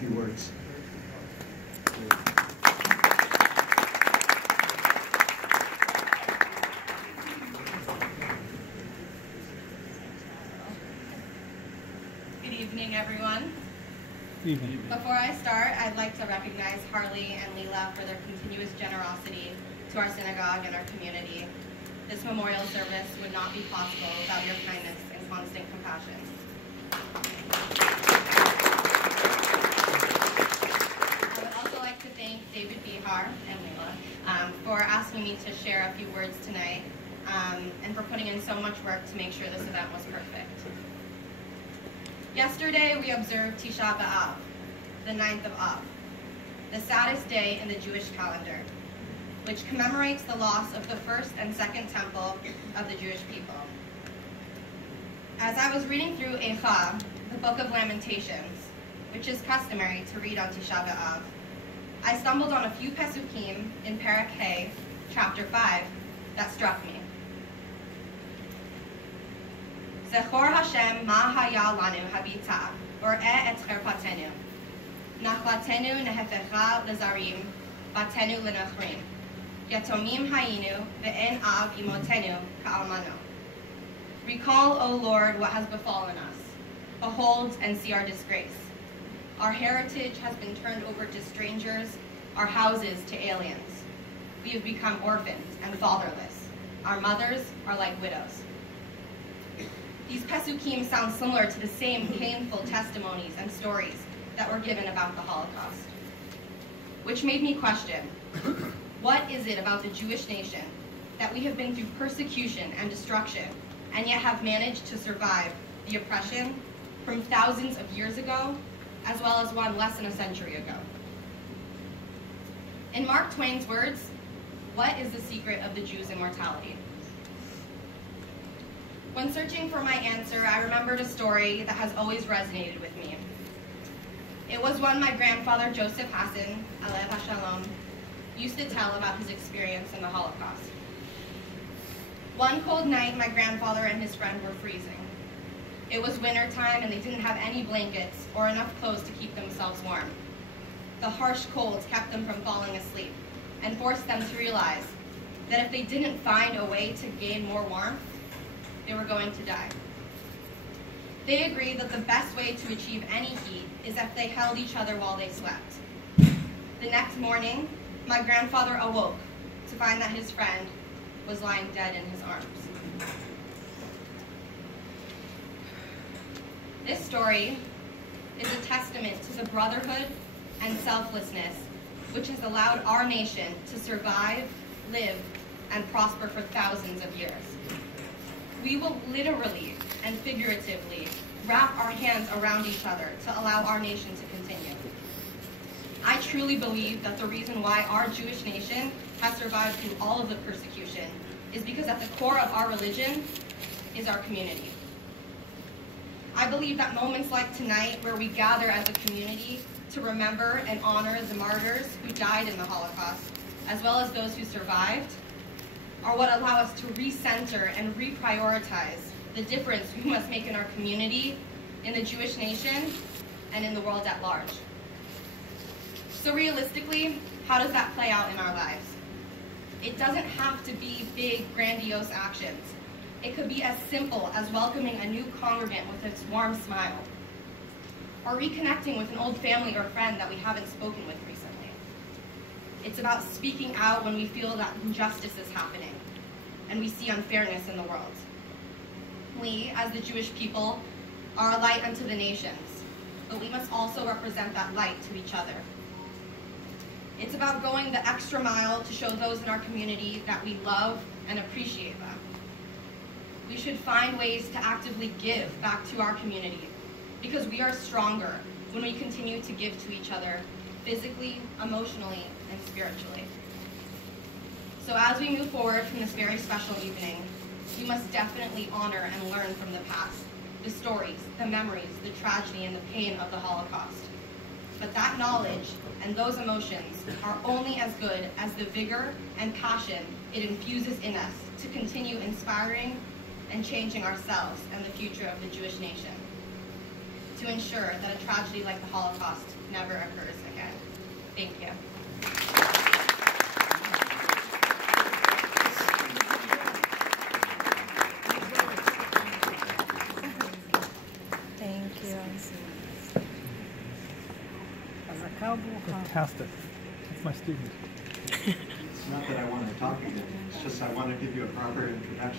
few words. Good evening, everyone. Evening. Before I start, I'd like to recognize Harley and Leela for their continuous generosity to our synagogue and our community. This memorial service would not be possible without your kindness and constant compassion. I would also like to thank David Bihar and Leela for asking me to share a few words tonight and for putting in so much work to make sure this event was perfect. Yesterday, we observed Tisha B'Av, the 9th of Av, the saddest day in the Jewish calendar, which commemorates the loss of the first and second temple of the Jewish people. As I was reading through Eicha, the Book of Lamentations, which is customary to read on Tisha B'Av, I stumbled on a few pesukim in Perek Hey, chapter 5, that struck me. Zechor Hashem ma haya lanu habita, or et cherpatenu. Nachlatenu nehefecha lezarim, batenu lenachrim. Yatomim hayinu, ve'en av imotenu ka'almano. Recall, O Lord, what has befallen us. Behold and see our disgrace. Our heritage has been turned over to strangers, our houses to aliens. We have become orphans and fatherless. Our mothers are like widows. These pesukim sound similar to the same painful testimonies and stories that were given about the Holocaust, which made me question, what is it about the Jewish nation that we have been through persecution and destruction and yet have managed to survive the oppression from thousands of years ago, as well as one less than a century ago? In Mark Twain's words, what is the secret of the Jews' immortality? When searching for my answer, I remembered a story that has always resonated with me. It was one my grandfather, Joseph Hasson, Alev HaShalom, used to tell about his experience in the Holocaust. One cold night, my grandfather and his friend were freezing. It was wintertime and they didn't have any blankets or enough clothes to keep themselves warm. The harsh colds kept them from falling asleep and forced them to realize that if they didn't find a way to gain more warmth, they were going to die. They agreed that the best way to achieve any heat is if they held each other while they slept. The next morning, my grandfather awoke to find that his friend was lying dead in his arms. This story is a testament to the brotherhood and selflessness which has allowed our nation to survive, live, and prosper for thousands of years. We will literally and figuratively wrap our hands around each other to allow our nation to continue. I truly believe that the reason why our Jewish nation has survived through all of the persecution is because at the core of our religion is our community. I believe that moments like tonight, where we gather as a community to remember and honor the martyrs who died in the Holocaust, as well as those who survived, are what allow us to recenter and reprioritize the difference we must make in our community, in the Jewish nation, and in the world at large. So realistically, how does that play out in our lives? It doesn't have to be big, grandiose actions. It could be as simple as welcoming a new congregant with a warm smile, or reconnecting with an old family or friend that we haven't spoken with recently. It's about speaking out when we feel that injustice is happening and we see unfairness in the world. We, as the Jewish people, are a light unto the nations, but we must also represent that light to each other. It's about going the extra mile to show those in our community that we love and appreciate them. We should find ways to actively give back to our community, because we are stronger when we continue to give to each other physically, emotionally, and spiritually. So as we move forward from this very special evening, we must definitely honor and learn from the past, the stories, the memories, the tragedy, and the pain of the Holocaust. But that knowledge and those emotions are only as good as the vigor and passion it infuses in us to continue inspiring and changing ourselves and the future of the Jewish nation. to ensure that a tragedy like the Holocaust never occurs again. Thank you. Thank you. Fantastic. That's my student. It's not that I want to talk again. It's just I want to give you a proper introduction.